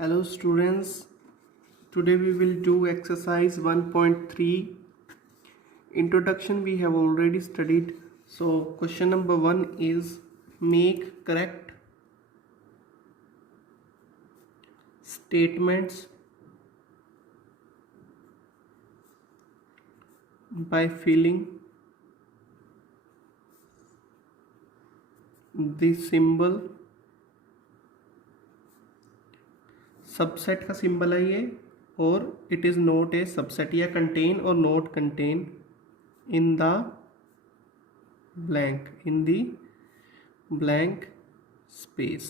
Hello students, today we will do exercise 1.3. Introduction we have already studied. So question number 1 is make correct statements by filling the symbol. Subset का symbol है ये और it is not a subset या contain और not contain in the blank space.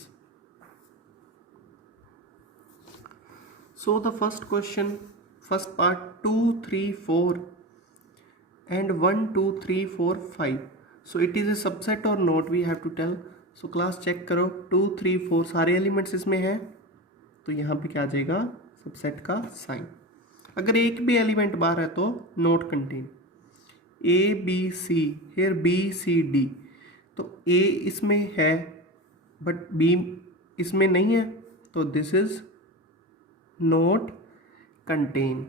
So the first part 2 3 4 and 1 2 3 4 5. So it is a subset or not, we have to tell. So class check करो 2 3 4 सारे elements इसमें हैं तो यहाँ पे क्या आ जाएगा सबसेट का साइन. अगर एक भी एलिमेंट बाहर है तो not contain. A B C here B C D, तो ए इसमें है बट बी इसमें नहीं है तो this is not contain.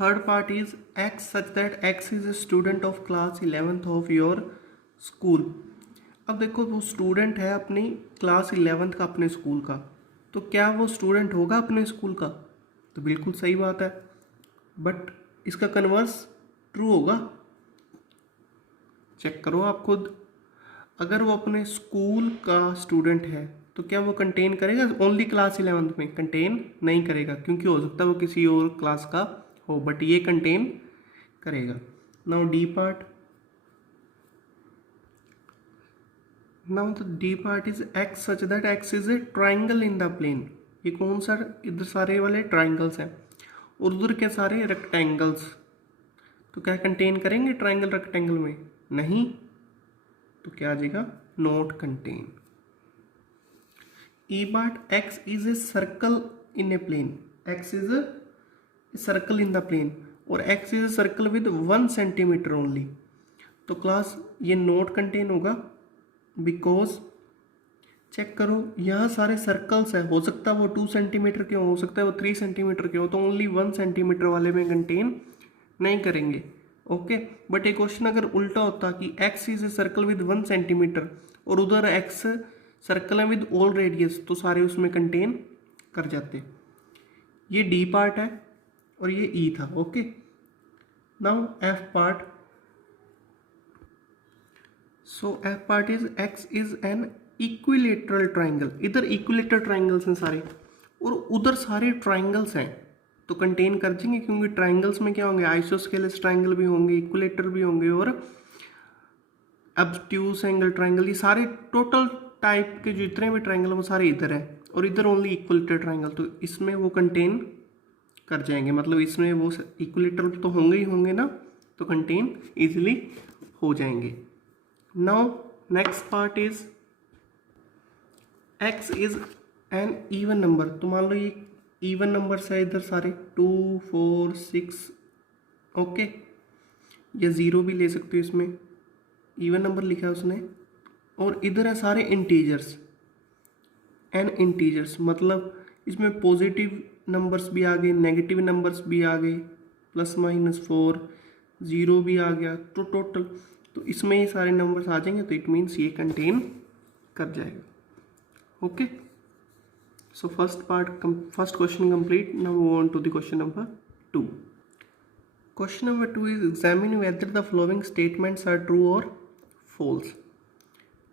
Third part is X such that X is a student of class 11th of your school. अब देखो वो स्टूडेंट है अपनी क्लास 11th का अपने स्कूल का, तो क्या वो स्टूडेंट होगा अपने स्कूल का? तो बिल्कुल सही बात है, बट इसका कन्वर्स ट्रू होगा. चेक करो आप खुद. अगर वो अपने स्कूल का स्टूडेंट है तो क्या वो कंटेन करेगा? ओनली क्लास 11th में कंटेन नहीं करेगा, क्योंकि हो सकता है वो किसी और क्लास का हो, बट ये कंटेन करेगा. Now D part. Now the D part is X such that X is a triangle in the plane. ये कौन सा? इधर सारे वाले ट्राइंगल्स हैं और उधर के सारे रेक्टेंगल्स, तो क्या कंटेन करेंगे ट्राइंगल रेक्टेंगल में? नहीं, तो क्या आ जाएगा? Not contain. E part X is a circle in a plane. X is a circle in the plane और X is a circle with 1 centimetre only. तो क्लास ये नॉट कंटेन होगा बिकॉज चेक करो यहाँ सारे सर्कल्स हैं. हो सकता है वो 2 सेंटीमीटर के हो सकता है वो 3 सेंटीमीटर के हो, तो ओनली 1 सेंटीमीटर वाले में कंटेन नहीं करेंगे. ओके, बट एक क्वेश्चन अगर उल्टा होता कि x is a circle with 1 centimetre और उधर एक्स सर्कल है विद ऑल रेडियस, तो सारे उसमें कंटेन कर जाते. ये डी पार्ट है और ये ई था. Okay, now F part. So F part is x is an equilateral triangle. इधर इक्विलेटरल ट्राइंगल्स हैं सारे और उधर सारे ट्राइंगल्स हैं, तो कंटेन कर देंगे, क्योंकि ट्राइंगल्स में क्या होंगे? आइसोस्केलेस ट्राइंगल भी होंगे, इक्विलेटर भी होंगे और ऑब्ट्यूज एंगल ट्राइंगल. ये सारे टोटल टाइप के जितने भी ट्राइंगल वो सारे इधर हैं और इधर ओनली इक्विलेटर ट्राइंगल, तो इसमें वो कंटेन कर जाएंगे. मतलब इसमें वो इक्विलेटर तो होंगे ही होंगे ना, तो कंटेन इजिली हो जाएंगे. Now next part is x is an even number. तो मान लो ये इवन नंबर्स है इधर सारे 2 4 6. ओके, या 0 भी ले सकते हो, इसमें इवन नंबर लिखा है उसने. और इधर है सारे इंटीजर्स, एन इंटीजर्स, मतलब इसमें पॉजिटिव नंबर्स भी आ गए, नेगेटिव नंबर्स भी आ गए, +-4 0 भी आ गया, तो टोटल तो इसमें ये सारे नंबर्स आ जाएंगे, तो इट मीन्स ये कंटेन कर जाएगा. Okay, so first question complete. Now move on to the question number 2. Question number 2 is examine whether the following statements are true or false.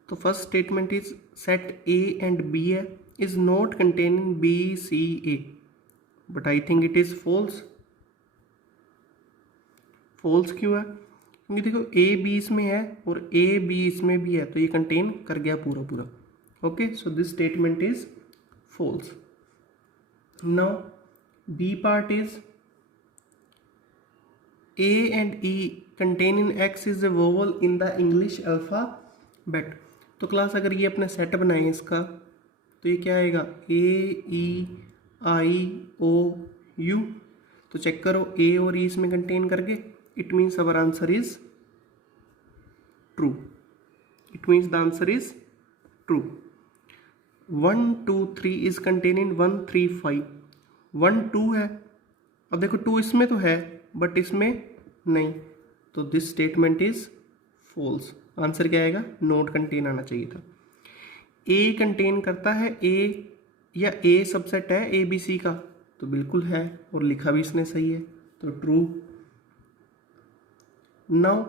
The first statement is set A and B is not contained in B C A, but I think it is false. false क्यों है? क्योंकि देखो A B इसमें है और A B इसमें भी है, तो ये कंटेन कर गया पूरा पूरा. Okay, so this statement is false. Now B part is A and E contain in X is a vowel in the English alphabet. तो क्लास अगर ये अपना सेट बनाए इसका, तो ये क्या आएगा? A E I O U. तो चेक करो A और E इसमें कंटेन करके, it means our answer is true. It means the answer is true. 1 2 3 is contain in 1 3 5। 1 2 है, अब देखो 2 इसमें तो है बट इसमें नहीं, तो this statement is false. Answer क्या आएगा? नॉट कंटेन आना चाहिए था। ए कंटेन करता है ए, या ए सबसेट है ए बी सी का, तो बिल्कुल है, और लिखा भी इसने सही है, तो true. Now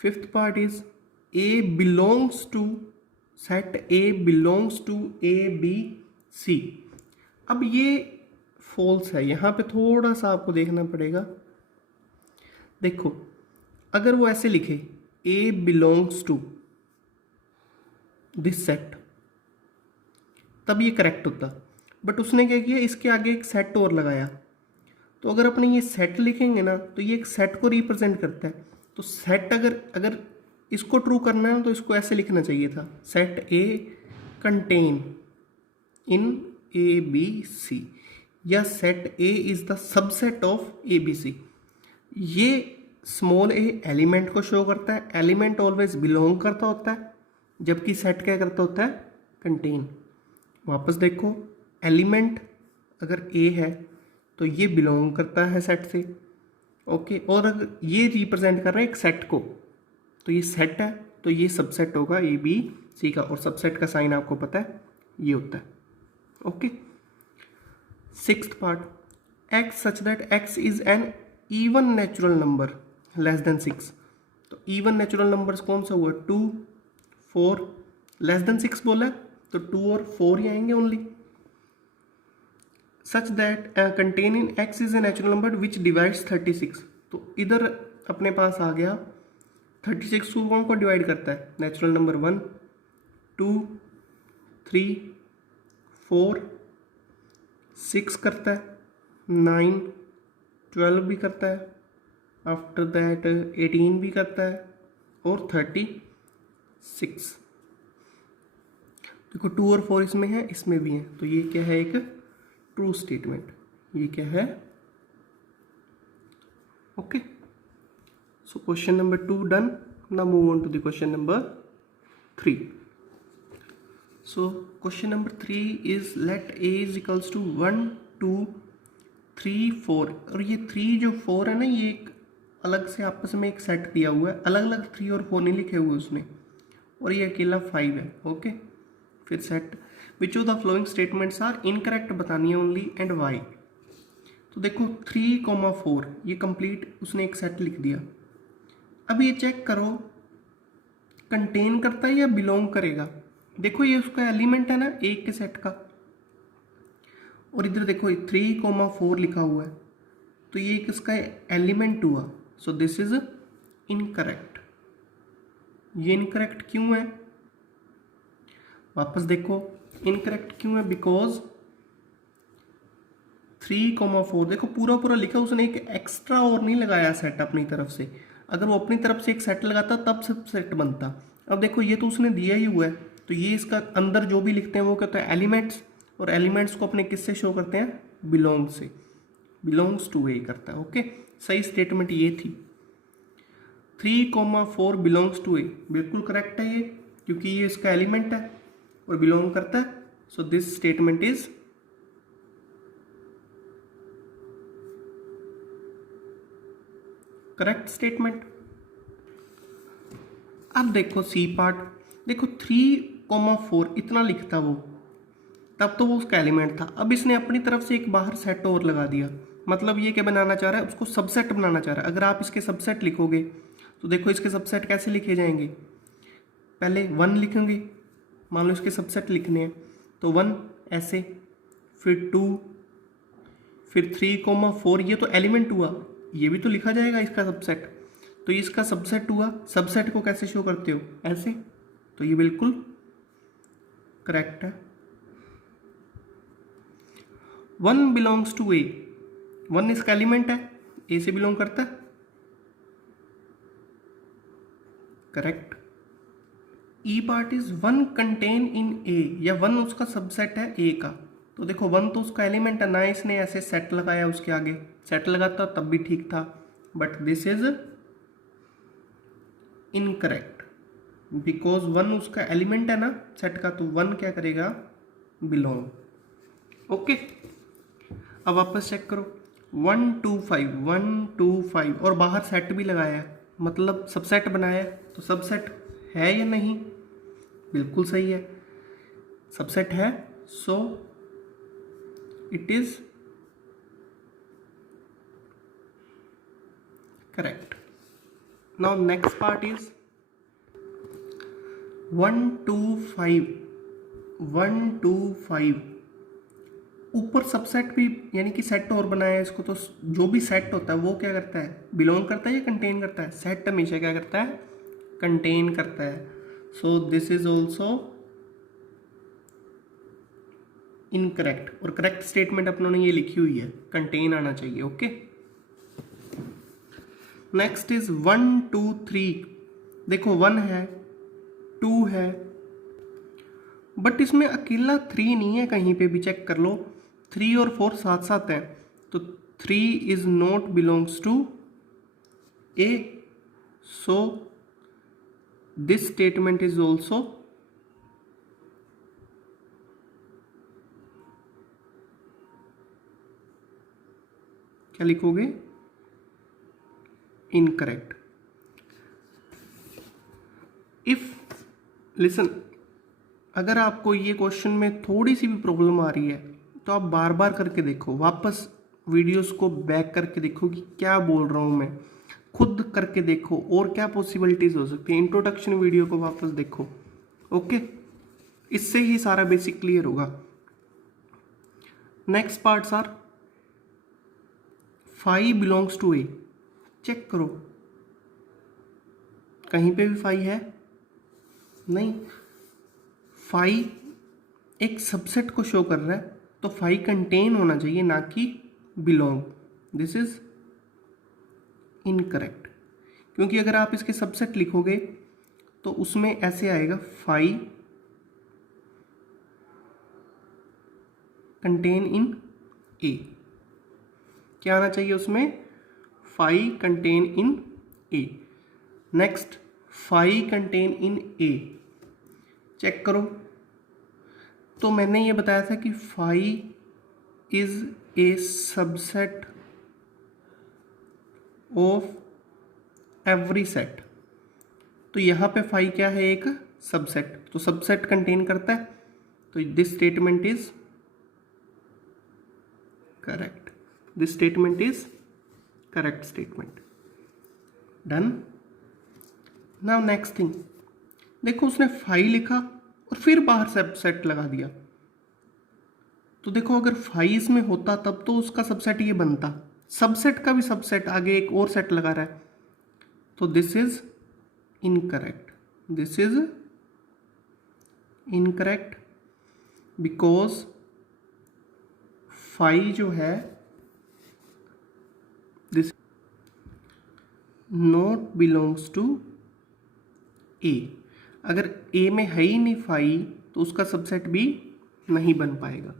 fifth part is A belongs to, set A belongs to A B C. अब ये फॉल्स है, यहाँ पे थोड़ा सा आपको देखना पड़ेगा। देखो अगर वो ऐसे लिखे ए बिलोंग्स टू दिस सेट, तब ये करेक्ट होता, बट उसने क्या किया, इसके आगे एक सेट और लगाया। तो अगर अपने ये सेट लिखेंगे ना, तो ये एक सेट को रिप्रेजेंट करता है। तो सेट अगर अगर इसको ट्रू करना है तो इसको ऐसे लिखना चाहिए था, set A contain in A B C, या set A is the subset of A B C. ये स्मॉल ए एलिमेंट को शो करता है, एलिमेंट ऑलवेज बिलोंग करता होता है, जबकि सेट क्या करता होता है? कंटेन। वापस देखो, एलिमेंट अगर ए है तो ये बिलोंग करता है सेट से, ओके, और अगर ये रिप्रेजेंट कर रहा है एक सेट को, तो ये सेट है, तो ये सबसेट होगा ए बी सी का, और सबसेट का साइन आपको पता है ये होता है, okay. Sixth part, x such that X is an even natural number less than 6। तो इवन नेचुरल नंबर्स कौन सा हुआ? 2 4, लेस देन 6 बोला है, तो 2 और 4 ही आएंगे only. Such that contain in x is a natural number which divides 36। तो इधर अपने पास आ गया 36 को कौन को डिवाइड करता है? नेचुरल नंबर 1 2 3 4 6 करता है, 9 12 भी करता है, आफ्टर दैट 18 भी करता है, और 36। देखो 2 और 4 इसमें है, इसमें भी है, तो ये क्या है? एक ट्रू स्टेटमेंट। ये क्या है? Okay, so question number 2 done. Now move on to the question number 3। So question number 3 is let A is equals to 1 2 3 4, और ये 3 जो 4 है ना, ये एक अलग से आपस में एक सेट दिया हुआ है, अलग अलग 3 और 4 नहीं लिखे हुए उसने, और ये अकेला 5 है, ओके। फिर set which of the following statements are incorrect बतानी है ओनली, एंड वाई। तो देखो 3,4 ये कंप्लीट उसने एक सेट लिख दिया। अब ये चेक करो कंटेन करता है या बिलोंग करेगा। देखो ये उसका एलिमेंट है ना एक के सेट का, और इधर देखो 3,4 लिखा हुआ है, तो ये किसका एलिमेंट हुआ, सो दिस इज इनकरेक्ट। ये इनकरेक्ट क्यों है? वापस देखो इनकरेक्ट क्यों है, बिकॉज 3,4 देखो पूरा पूरा लिखा, उसने एक एक्स्ट्रा और नहीं लगाया सेट अपनी तरफ से। अगर वो अपनी तरफ से एक सेट लगाता तब सब सेट बनता। अब देखो ये तो उसने दिया ही हुआ है, तो ये इसका अंदर जो भी लिखते हैं वो कहते हैं एलिमेंट्स, और एलिमेंट्स को अपने किससे शो करते हैं? बिलोंग से, बिलोंग्स टू ए करता है, ओके। सही स्टेटमेंट ये थी, 3,4 बिलोंग्स टू ए, बिल्कुल करेक्ट है ये, क्योंकि ये इसका एलिमेंट है और बिलोंग करता है, सो this statement is correct statement. अब देखो सी पार्ट, देखो 3,4 इतना लिखता वो, तब तो वो उसका एलिमेंट था। अब इसने अपनी तरफ से एक बाहर सेट और लगा दिया, मतलब ये क्या बनाना चाह रहा है? उसको सबसेट बनाना चाह रहा है। अगर आप इसके सबसेट लिखोगे तो देखो इसके सबसेट कैसे लिखे जाएंगे, पहले 1 लिखेंगे, मान लो इसके सबसेट लिखने हैं, तो 1 ऐसे, फिर 2, फिर 3,4, ये तो एलिमेंट हुआ, ये भी तो लिखा जाएगा इसका सबसेट, तो ये इसका सबसेट हुआ। सबसेट को कैसे शो करते हो? ऐसे, तो ये बिल्कुल करेक्ट है। 1 बिलोंग्स टू ए, 1 इसका एलिमेंट है, ए से बिलोंग करता है, correct. E part is 1 contain in A, या 1 उसका सबसेट है ए का, तो देखो 1 तो उसका एलिमेंट है ना, इसने ऐसे सेट लगाया उसके आगे, सेट लगाता तब भी ठीक था, but this is incorrect because 1 उसका एलिमेंट है ना सेट का, तो 1 क्या करेगा? बिलोंग। ओके, अब वापस चेक करो 1 2 5 1 2 5 और बाहर सेट भी लगाया है, मतलब सबसेट बनाया है, तो सबसेट है या नहीं? बिल्कुल सही है, सबसेट है, so it is correct. Now next part is 1 2 5 1 2 5 ऊपर सबसेट भी यानी कि सेट और बनाया है इसको, तो जो भी सेट होता है वो क्या करता है, बिलोंग करता है या कंटेन करता है? सेट हमेशा क्या करता है, कंटेन करता है। सो दिस इज ऑल्सो इनकरेक्ट, और करेक्ट स्टेटमेंट अपनों ने ये लिखी हुई है, कंटेन आना चाहिए। Okay, next is 1 2 3। देखो 1 है, 2 है, बट इसमें अकेला 3 नहीं है, कहीं पे भी चेक कर लो, 3 और 4 साथ साथ हैं, तो 3 is not belongs to A, so this statement is also क्या लिखोगे, इनकरेक्ट। इफ लिसन, अगर आपको ये क्वेश्चन में थोड़ी सी भी प्रॉब्लम आ रही है तो आप बार बार करके देखो, वापस वीडियोस को बैक करके देखो कि क्या बोल रहा हूँ मैं, खुद करके देखो और क्या पॉसिबिलिटीज हो सकती है, इंट्रोडक्शन वीडियो को वापस देखो। ओके, इससे ही सारा बेसिक क्लियर होगा। Next parts are 5 belongs to A. Check करो, कहीं पे भी 5 है नहीं, 5 एक सबसेट को शो कर रहा है, तो 5 कंटेन होना चाहिए, ना कि बिलोंग। दिस इज इनकरेक्ट, क्योंकि अगर आप इसके सबसेट लिखोगे तो उसमें ऐसे आएगा 5 कंटेन इन ए, क्या आना चाहिए उसमें, 5 contain in A. Next 5 contain in A, check करो, तो मैंने ये बताया था कि 5 is a subset of every set, तो यहाँ पे 5 क्या है, एक सबसेट, तो सबसेट कंटेन करता है, तो this statement is correct, this statement is correct statement. Done. Now next thing, देखो उसने 5 लिखा और फिर बाहर सबसेट लगा दिया, तो देखो अगर 5 इसमें होता तब तो उसका सबसेट ये बनता, सबसेट का भी सबसेट आगे एक और सेट लगा रहा है, तो this is incorrect, this is incorrect, because 5 जो है दिस नॉट बिलोंग्स टू ए, अगर ए में है ही नहीं 5 तो उसका सबसेट भी नहीं बन पाएगा।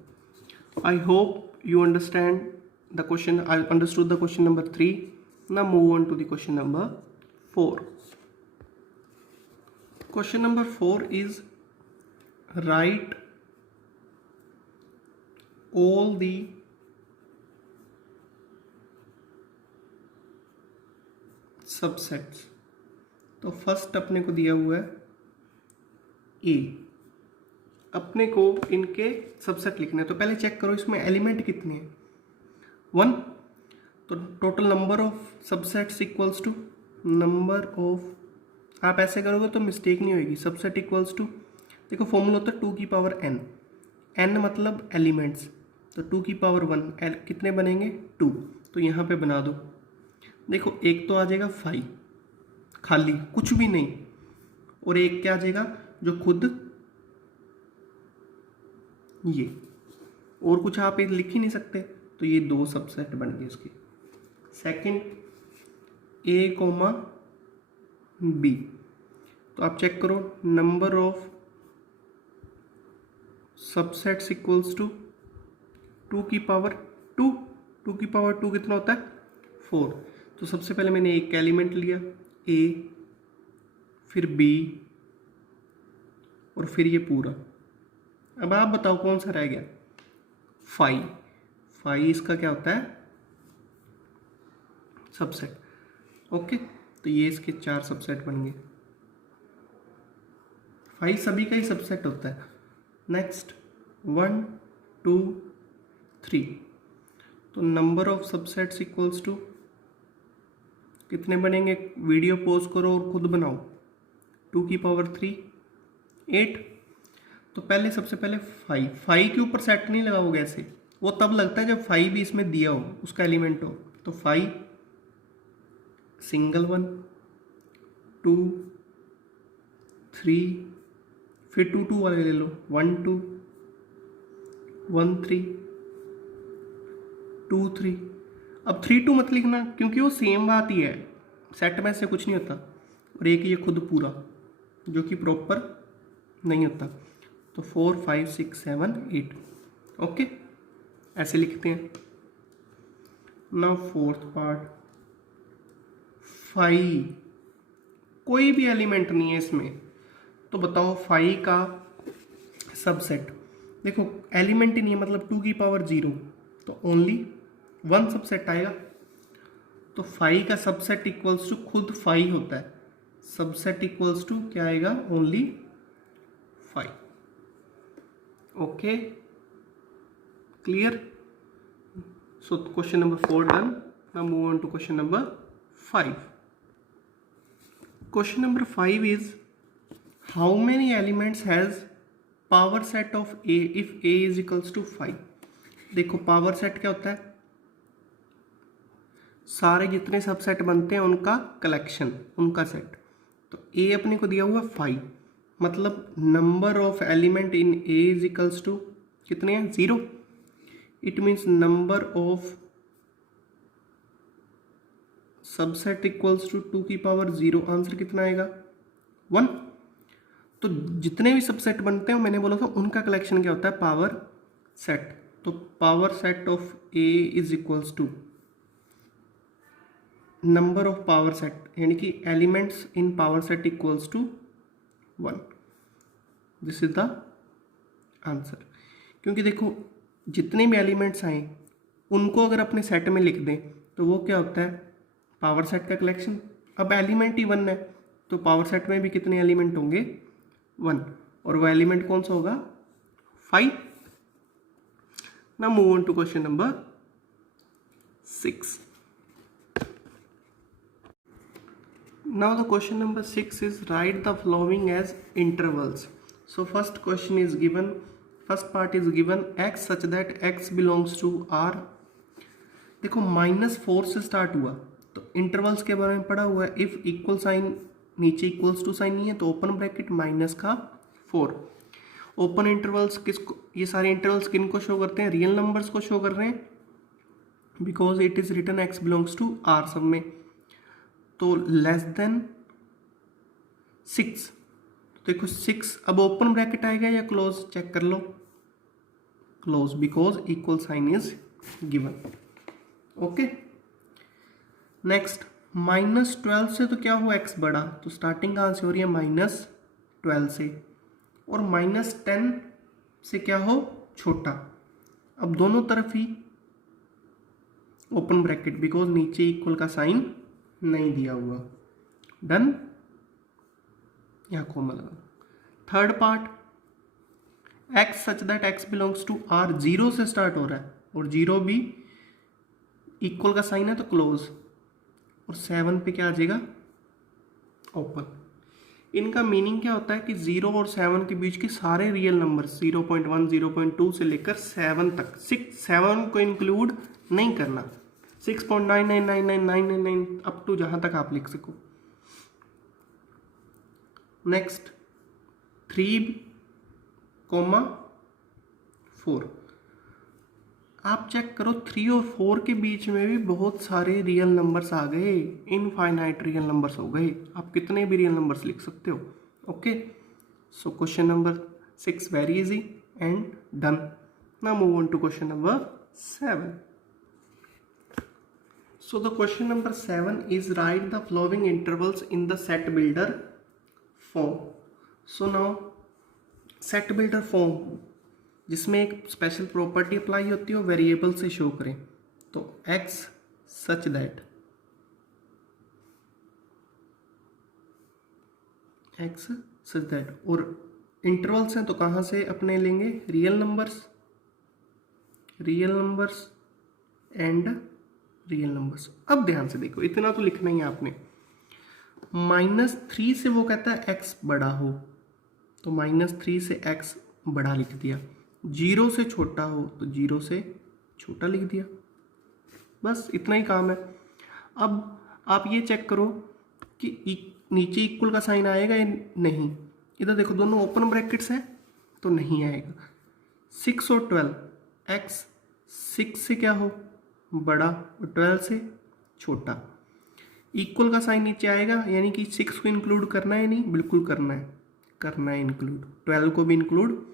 I hope you understand the question. I understood the question number 3. Now move on to the question number 4. Question number 4 is write all the subsets. तो फर्स्ट अपने को दिया हुआ है ए, अपने को इनके सबसेट लिखने हैं, तो पहले चेक करो इसमें एलिमेंट कितने हैं, 1, तो total number of subsets equals to number of, आप ऐसे करोगे तो मिस्टेक नहीं होगी, सबसेट इक्वल्स टू, देखो फॉर्मूला होता है 2 की पावर n, n मतलब एलिमेंट्स, तो 2 की पावर 1 कितने बनेंगे 2, तो यहाँ पे बना दो, देखो एक तो आ जाएगा 5 खाली कुछ भी नहीं, और एक क्या आ जाएगा जो खुद ये, और कुछ आप एक लिख ही नहीं सकते, तो ये 2 सबसेट बन गए उसके। सेकंड ए कोमा बी, तो आप चेक करो number of subsets equals to 2 की पावर 2, 2 की पावर 2 कितना होता है 4, तो सबसे पहले मैंने एक एलिमेंट लिया ए, फिर बी, और फिर ये पूरा, अब आप बताओ कौन सा रह गया, फाइव। फाइव इसका क्या होता है, सबसेट। ओके, तो ये इसके 4 सबसेट बन गए। फाइव सभी का ही सबसेट होता है। नेक्स्ट 1 2 3, तो number of subsets equals to कितने बनेंगे, वीडियो पॉज करो और खुद बनाओ। 2 की पावर 3 8। तो पहले सबसे पहले 5 के ऊपर सेट नहीं लगाओगे ऐसे, वो तब लगता है जब 5 भी इसमें दिया हो, उसका एलिमेंट हो। तो 5 सिंगल 1 2 3, फिर 2 2 वाले ले लो, 1 2 1 3 2 3। अब 3 2 मत लिखना क्योंकि वो सेम बात ही है, सेट में से कुछ नहीं होता। और एक ये खुद पूरा जो कि प्रॉपर नहीं होता। तो 4 5 6 7 8। ओके, ऐसे लिखते हैं। नाउ फोर्थ पार्ट, 5 कोई भी एलिमेंट नहीं है इसमें, तो बताओ 5 का सबसेट। देखो एलिमेंट ही नहीं है, मतलब 2 की पावर 0, तो ओनली 1 सबसेट आएगा। तो 5 का सबसेट इक्वल्स टू खुद 5 होता है, सबसेट इक्वल्स टू क्या आएगा, only 5। Okay, clear. So question number 4 done. Now move on to question number 5. Question number 5 is, how many elements has power set of A if A is equals to 5? देखो power set क्या होता है, सारे जितने subset बनते हैं उनका collection, उनका सेट। तो A अपने को दिया हुआ 5, मतलब number of element in A is equals to कितने हैं, 0। It means number of subset equals to 2 की पावर 0। आंसर कितना आएगा, 1। तो जितने भी सबसेट बनते हैं मैंने बोला था उनका कलेक्शन क्या होता है, पावर सेट। तो power set of A is equals to number of power set, यानी कि elements in power set equals to 1। This is the answer. क्योंकि देखो जितने भी एलिमेंट्स आए उनको अगर अपने सेट में लिख दें तो वो क्या होता है, पावर सेट का कलेक्शन। अब एलिमेंट ही 1 है तो पावर सेट में भी कितने एलिमेंट होंगे, 1। और वो एलिमेंट कौन सा होगा, 5। Now move on to question number 6. Now the question number 6 is, write the following as intervals. So first question is given, first part is given x such that x belongs to R. देखो -4 से start हुआ तो intervals के बारे में पढ़ा हुआ है। इफ इक्वल साइन नीचे इक्वल्स टू साइन नहीं है तो ओपन ब्रैकेट -4। ओपन इंटरवल्स किसको, ये सारे इंटरवल्स किन को शो करते हैं, रियल नंबर्स को शो कर रहे हैं, because it is written x belongs to R सब में। तो लेस देन 6, देखो 6 अब ओपन ब्रैकेट आएगा या क्लोज, चेक कर लो, close, because equal sign is given. Okay, next -12 से तो क्या हुआ, x बड़ा, तो स्टार्टिंग कहाँ से हो रही है, -12 से। और -10 से क्या हो, छोटा। अब दोनों तरफ ही ओपन ब्रैकेट, बिकॉज नीचे इक्वल का साइन नहीं दिया हुआ। डन, यहाँ कॉमा लगा। Third part, x such that x belongs to R, 0 से स्टार्ट हो रहा है और 0 भी इक्वल का साइन है तो क्लोज। और 7 पे क्या आ जाएगा, ओपन। इनका मीनिंग क्या होता है कि 0 और 7 के बीच के सारे रियल नंबर 0.1 0.2 से लेकर 7 तक, 7 को इंक्लूड नहीं करना, 6.9999999 अप टू जहां तक आप लिख सको। नेक्स्ट 3,4, आप चेक करो 3 और 4 के बीच में भी बहुत सारे रियल नंबर्स आ गए, इनफाइनाइट रियल नंबर्स हो गए, आप कितने भी रियल नंबर्स लिख सकते हो। Okay, so question number 6 very easy and done. Now move on to question number 7. So the question number 7 is, write the following intervals in the set builder form. So now set builder form, जिसमें एक special property apply होती है, वो variable से show करें। तो x such that और intervals हैं तो कहाँ से अपने लेंगे, real numbers and real numbers. अब ध्यान से देखो, इतना तो लिखना ही है आपने। -3 से वो कहता है x बड़ा हो, तो -3 से x बड़ा लिख दिया। 0 से छोटा हो तो 0 से छोटा लिख दिया। बस इतना ही काम है। अब आप ये चेक करो कि नीचे इक्वल का साइन आएगा या नहीं। इधर देखो दोनों ओपन ब्रैकेट्स हैं तो नहीं आएगा। 6 और 12, x 6 से क्या हो, बड़ा, और 12 से छोटा। इक्वल का साइन नीचे आएगा, यानी कि 6 को इंक्लूड करना है, नहीं बिल्कुल करना है इंक्लूड। 12 को भी इंक्लूड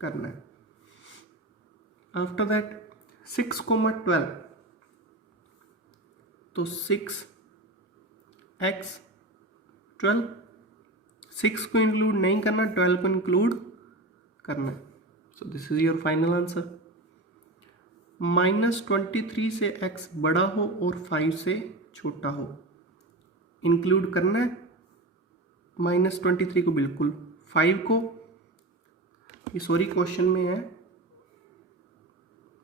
करना है। आफ्टर दैट 6, 12, तो 6 x 12, 6 को इंक्लूड नहीं करना, 12 को इंक्लूड करना है। सो this is your final answer. -23 से x बड़ा हो और 5 से छोटा हो, इंक्लूड करना है -23 को बिल्कुल, 5 को, ये सॉरी क्वेश्चन में है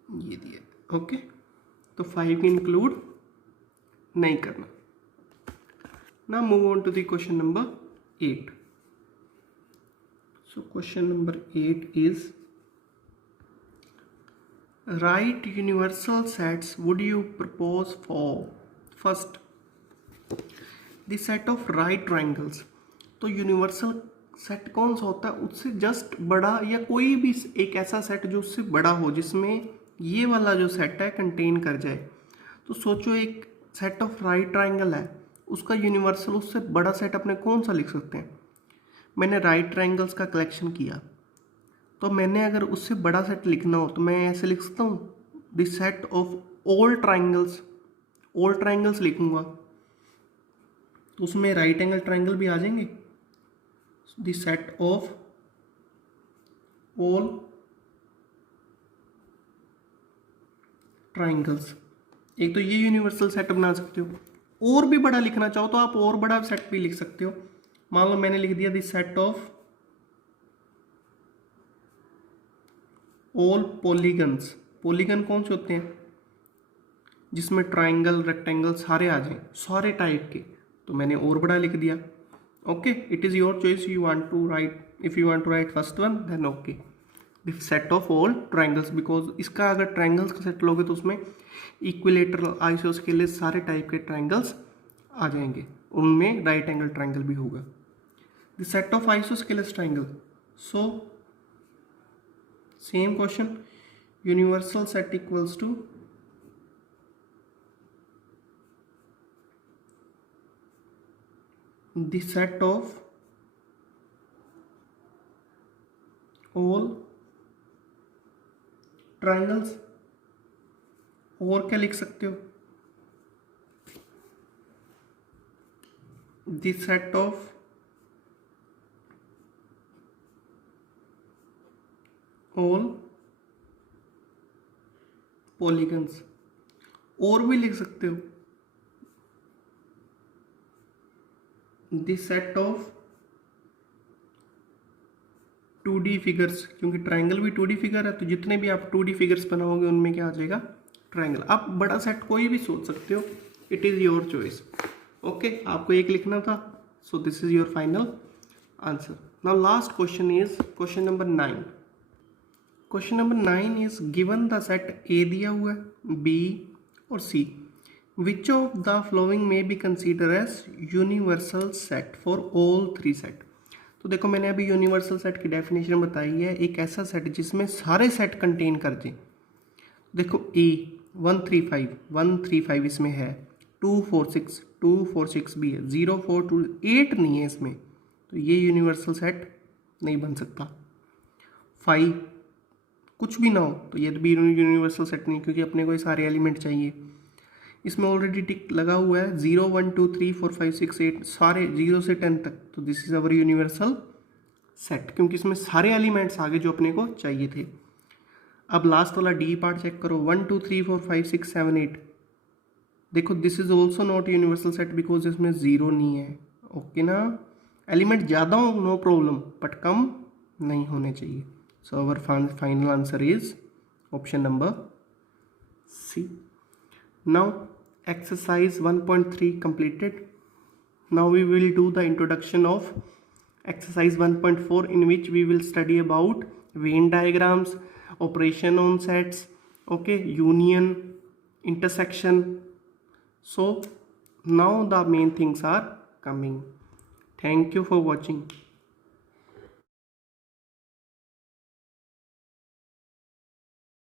ये दिया, ओके, तो 5 को इंक्लूड नहीं करना। Now move on to the question number 8. So question number 8 is, write universal sets would you propose for? First, the set of right triangles. तो यूनिवर्सल सेट कौन सा होता है, उससे जस्ट बड़ा या कोई भी एक ऐसा सेट जो उससे बड़ा हो, जिसमें ये वाला जो सेट है कंटेन कर जाए। तो सोचो एक सेट ऑफ राइट ट्राइंगल है, उसका यूनिवर्सल उससे बड़ा सेट अपने कौन सा लिख सकते हैं। मैंने राइट ट्राइंगल्स का कलेक्शन किया, तो मैंने अगर उससे बड़ा सेट लिखना हो तो मैं ऐसे लिख सकता हूँ, the set of all triangles लिखूंगा, तो उसमें राइट एंगल ट्राइंगल भी आ जाएंगे। The set of all triangles, एक तो ये यूनिवर्सल सेट बना सकते हो। और भी बड़ा लिखना चाहो तो आप और बड़ा सेट भी लिख सकते हो। मान लो मैंने लिख दिया the set of all polygons. Polygon कौन से होते हैं, जिसमें ट्राइंगल रेक्टेंगल सारे आ जाएं, सारे टाइप के, तो मैंने और बड़ा लिख दिया। Okay, it is your choice, you want to write, if you want to write first one then okay, the set of all triangles, because इसका अगर ट्राइंगल्स का सेट लोगे तो उसमें इक्विलेटरल आइसोस्केलेस सारे टाइप के ट्राइंगल्स आ जाएंगे, उनमें राइट एंगल ट्राइंगल भी होगा। The set of isosceles triangle, so same question, universal set equals to the set of all triangles. और क्या लिख सकते हो, the set of all polygons. और भी लिख सकते हो, the set of 2D figures, क्योंकि ट्राइंगल भी 2D फिगर है, तो जितने भी आप 2D फिगर्स बनाओगे उनमें क्या आ जाएगा, ट्राइंगल। आप बड़ा सेट कोई भी सोच सकते हो, it is your choice. Okay, आपको एक लिखना था, so this is your final answer. Now last question is question number 9। Question number 9 is given the set A दिया हुआ है, बी और C, which of the following में be consider as universal set for all 3 set. तो देखो मैंने अभी universal set की डेफिनेशन बताई है, एक ऐसा सेट जिसमें सारे सेट कंटेन कर दे। देखो ए 135 इसमें है, 246 भी है, 0 4 2 8 नहीं है इसमें, तो ये यूनिवर्सल सेट नहीं बन सकता। 5 कुछ भी ना हो तो ये भी यूनिवर्सल सेट नहीं, क्योंकि अपने को ये सारे एलिमेंट चाहिए। इसमें ऑलरेडी टिक लगा हुआ है 0 1 2 3 4 5 6 8 सारे 0 से 10 तक, तो this is our universal set, क्योंकि इसमें सारे एलिमेंट्स आगे जो अपने को चाहिए थे। अब लास्ट वाला डी पार्ट चेक करो, 1 2 3 4 5 6 7 8, देखो this is also not universal set because इसमें ज़ीरो नहीं है। ओके ना, एलिमेंट ज़्यादा हो नो प्रॉब्लम, बट कम नहीं होने चाहिए। So our final answer is option number C. Now exercise 1.3 completed. Now we will do the introduction of exercise 1.4 in which we will study about Venn diagrams, operation on sets, okay, union, intersection. So now the main things are coming. Thank you for watching.